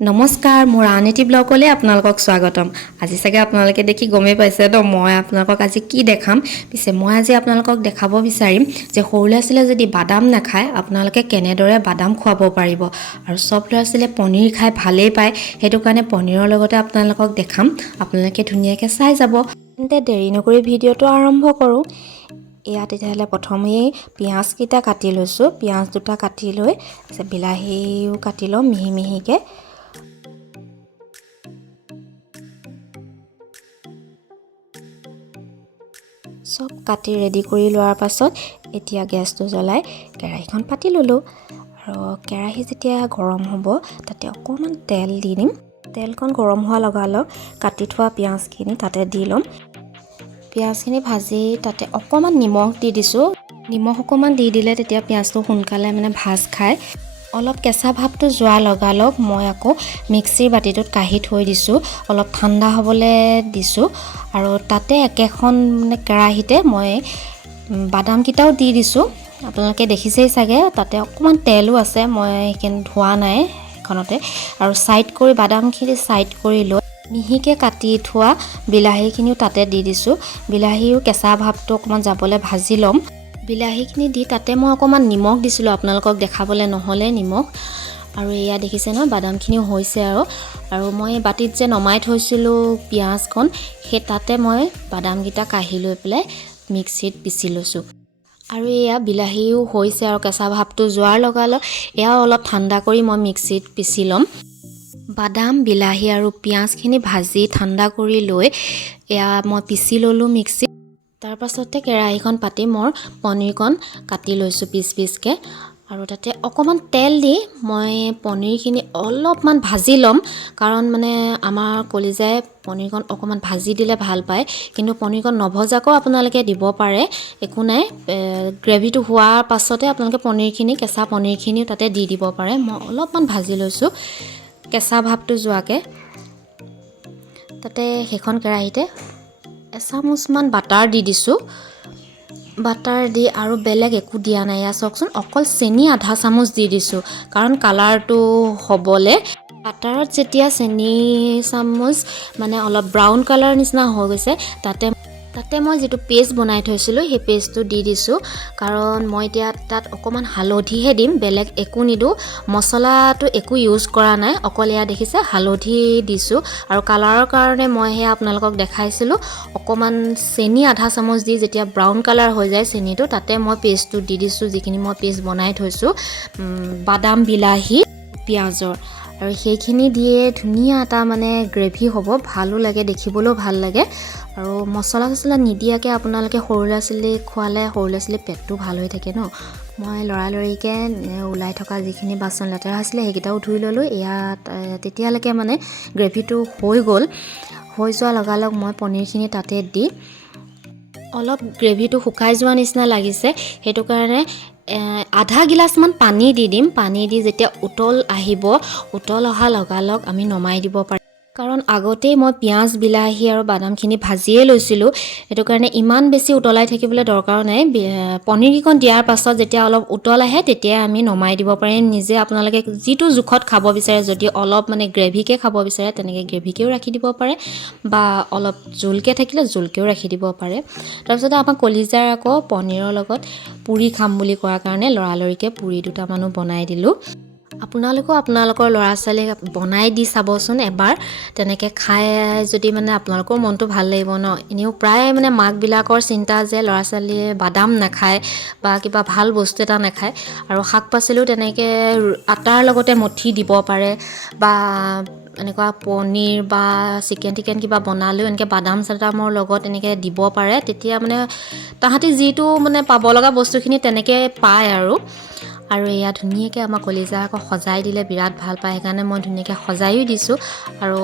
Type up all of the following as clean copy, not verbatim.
নমস্কাৰ মোৰ আনিটি ব্লগলৈ আপোনালোকক স্বাগতম। আজি চাগে আপোনালোকে দেখি গমেই পাইছে তো মই আপোনালোকক আজি কি দেখাম। পিছে মই আজি আপোনালোকক দেখাব বিচাৰিম যে সৰু ল'ৰা ছোৱালীয়ে যদি বাদাম নাখায় আপোনালোকে কেনেদৰে বাদাম খুৱাব পাৰিব। আৰু সব ল'ৰা ছোৱালীয়ে পনীৰ খাই ভালেই পায়, সেইটো কাৰণে পনীৰৰ লগতে আপোনালোকক দেখাম। আপোনালোকে ধুনীয়াকৈ চাই যাব। তেন্তে দেৰি নকৰি ভিডিঅ'টো আৰম্ভ কৰোঁ। এয়া তেতিয়াহ'লে প্ৰথমেই পিঁয়াজকেইটা কাটি লৈছোঁ। পিঁয়াজ দুটা কাটি লৈ বিলাহীও কাটি লওঁ মিহি মিহিকৈ। সব কাটি ৰেডি কৰি লোৱাৰ পাছত এতিয়া গেছটো জ্বলাই কেৰাহীখন পাতি ল'লোঁ। আৰু কেৰাহী যেতিয়া গৰম হ'ব তাতে অকণমান তেল দি দিম। তেলকণ গৰম হোৱা লগালগ কাটি থোৱা পিঁয়াজখিনি তাতে দি ল'ম। পিঁয়াজখিনি ভাজি তাতে অকণমান নিমখ দি দিছোঁ। নিমখ অকণমান দি দিলে তেতিয়া পিঁয়াজটো সোনকালে ভাজ খায়। অলপ কেঁচা ভাৱটো যোৱাৰ লগালগ মই আকৌ মিক্সিৰ বাতিটোত কাঢ়ি থৈ দিছোঁ, অলপ ঠাণ্ডা হ'বলৈ দিছোঁ। আৰু তাতে একেখন কেৰাহীতে মই বাদামকেইটাও দি দিছোঁ। আপোনালোকে দেখিছেই চাগে তাতে অকণমান তেলো আছে, মই সেইখিনি ধোৱা নাই এখনতে। আৰু ছাইড কৰি বাদামখিনি ছাইড কৰি লৈ মিহিকৈ কাটি থোৱা বিলাহীখিনিও তাতে দি দিছোঁ। বিলাহীও কেঁচা ভাৱটো অকণমান যাবলৈ ভাজি ল'ম। বিলাহীখিনি দি তাতে মই অকণমান নিমখ দিছিলোঁ, আপোনালোকক দেখাবলৈ নহ'লে নিমখ। আৰু এয়া দেখিছে ন বাদামখিনিও হৈছে। আৰু মই বাতিত যে নমাই থৈছিলোঁ পিঁয়াজখন, সেই তাতে মই বাদামকেইটা কাঢ়ি লৈ পেলাই মিক্সিত পিচি লৈছোঁ। আৰু এয়া বিলাহীও হৈছে আৰু কেঁচা ভাৱটো যোৱাৰ লগালগ এয়াও অলপ ঠাণ্ডা কৰি মই মিক্সিত পিচি ল'ম। বাদাম বিলাহী আৰু পিঁয়াজখিনি ভাজি ঠাণ্ডা কৰি লৈ এয়া মই পিচি ল'লোঁ মিক্সিত। তাৰপাছতে কেৰাহীখন পাতি মই পনীৰকণ কাটি লৈছোঁ পিচ পিচকৈ। আৰু তাতে অকণমান তেল দি মই পনীৰখিনি অলপমান ভাজি ল'ম, কাৰণ আমাৰ কলিজাই পনীৰকণ অকণমান ভাজি দিলে ভাল পায়। কিন্তু পনীৰকণ নভজাকৈও আপোনালোকে দিব পাৰে, একো নাই। গ্ৰেভিটো হোৱাৰ পাছতে আপোনালোকে কেঁচা পনীৰখিনিও তাতে দি দিব পাৰে। মই অলপমান ভাজি লৈছোঁ কেঁচা ভাৱটো যোৱাকৈ। তাতে সেইখন কেৰাহীতে এচামুচমান বাটাৰ দি দিছোঁ। বাটাৰ দি আৰু বেলেগ একো দিয়া নাই। এয়া চাওকচোন, অকল চেনি আধা চামুচ দি দিছোঁ কাৰণ কালাৰটো হ'বলৈ। বাটাৰত যেতিয়া চেনি চামুচ অলপ ব্ৰাউন কালাৰ নিচিনা হৈ গৈছে, তাতে মই যিটো পেষ্ট বনাই থৈছিলোঁ সেই পেষ্টটো দি দিছোঁ। কাৰণ মই এতিয়া তাত অকণমান হালধিহে দিম, বেলেগ একো নিদিওঁ। মছলাটো একো ইউজ কৰা নাই, অকল এয়া দেখিছে হালধি দিছোঁ। আৰু কালাৰৰ কাৰণে মই সেয়া আপোনালোকক দেখাইছিলোঁ। অকণমান চেনি আধা চামুচ দি যেতিয়া ব্ৰাউন কালাৰ হৈ যায় চেনিটো, তাতে মই পেষ্টটো দি দিছোঁ, যিখিনি মই পেষ্ট বনাই থৈছোঁ বাদাম বিলাহী পিঁয়াজৰ। আৰু সেইখিনি দিয়ে ধুনীয়া এটা গ্ৰেভি হ'ব, ভালো লাগে, দেখিবলৈও ভাল লাগে। আৰু মছলা চছলা নিদিয়াকৈ আপোনালোকে সৰু ল'ৰা ছোৱালীক খোৱালে সৰু ল'ৰা ছোৱালীৰ পেটটো ভাল হৈ থাকে ন। মই লৰালৰিকৈ ওলাই থকা যিখিনি বাচন লেতেৰা হৈছিলে সেইকেইটাও ধুই ল'লোঁ। ইয়াত তেতিয়ালৈকে গ্ৰেভিটো হৈ গ'ল। হৈ যোৱাৰ লগালগ মই পনীৰখিনি তাতে দি অলপ গ্ৰেভিটো শুকাই যোৱা নিচিনা লাগিছে, সেইটো কাৰণে আধা গিলাচমান পানী দি দিম। পানী দি যেতিয়া উতল আহিব, উতল অহাৰ লগালগ আমি নমাই দিব পাৰিম। কাৰণ আগতেই মই পিঁয়াজ বিলাহী আৰু বাদামখিনি ভাজিয়ে লৈছিলোঁ, সেইটো কাৰণে ইমান বেছি উতলাই থাকিবলৈ দৰকাৰ নাই। পনীৰকেইখন দিয়াৰ পাছত যেতিয়া অলপ উতল আহে তেতিয়াই আমি নমাই দিব পাৰিম। নিজে আপোনালোকে যিটো জোখত খাব বিচাৰে, যদি অলপ গ্ৰেভিকৈ খাব বিচাৰে তেনেকৈ গ্ৰেভিকৈও ৰাখি দিব পাৰে, বা অলপ জোলকৈ থাকিলে জোলকৈও ৰাখি দিব পাৰে। তাৰপিছতে আমাৰ কলিজাৰ আকৌ পনীৰৰ লগত পুৰি খাম বুলি কোৱাৰ কাৰণে লৰালৰিকৈ পুৰি দুটামানো বনাই দিলোঁ। আপোনালোকেও আপোনালোকৰ ল'ৰা ছোৱালীক বনাই দি চাবচোন এবাৰ। তেনেকৈ খাই যদি আপোনালোকৰ মনটো ভাল লাগিব ন। এনেও প্ৰায় মাকবিলাকৰ চিন্তা যে ল'ৰা ছোৱালীয়ে বাদাম নাখায় বা কিবা ভাল বস্তু এটা নাখায়। আৰু শাক পাচলিও তেনেকৈ আটাৰ লগতে মঠি দিব পাৰে, বা এনেকুৱা পনীৰ বা চিকেন টিকেন কিবা বনালেও এনেকৈ বাদাম চাদামৰ লগত এনেকৈ দিব পাৰে। তেতিয়া তাহাঁতি যিটো পাব লগা বস্তুখিনি তেনেকৈ পায়। আৰু এয়া ধুনীয়াকৈ আমাৰ কলিজা আকৌ সজাই দিলে বিৰাট ভাল পায়, সেইকাৰণে মই ধুনীয়াকৈ সজাইও দিছোঁ। আৰু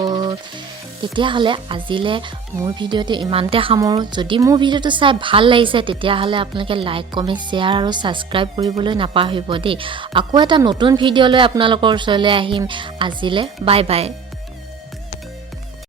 তেতিয়াহ'লে আজিলৈ মোৰ ভিডিঅ'টো ইমানতে সামৰোঁ। যদি মোৰ ভিডিঅ'টো চাই ভাল লাগিছে তেতিয়াহ'লে আপোনালোকে লাইক কমেণ্ট শ্বেয়াৰ আৰু ছাবস্ক্ৰাইব কৰিবলৈ নাপাহৰিব দেই। আকৌ এটা নতুন ভিডিঅ' লৈ আপোনালোকৰ ওচৰলৈ আহিম। আজিলৈ বাই বাই।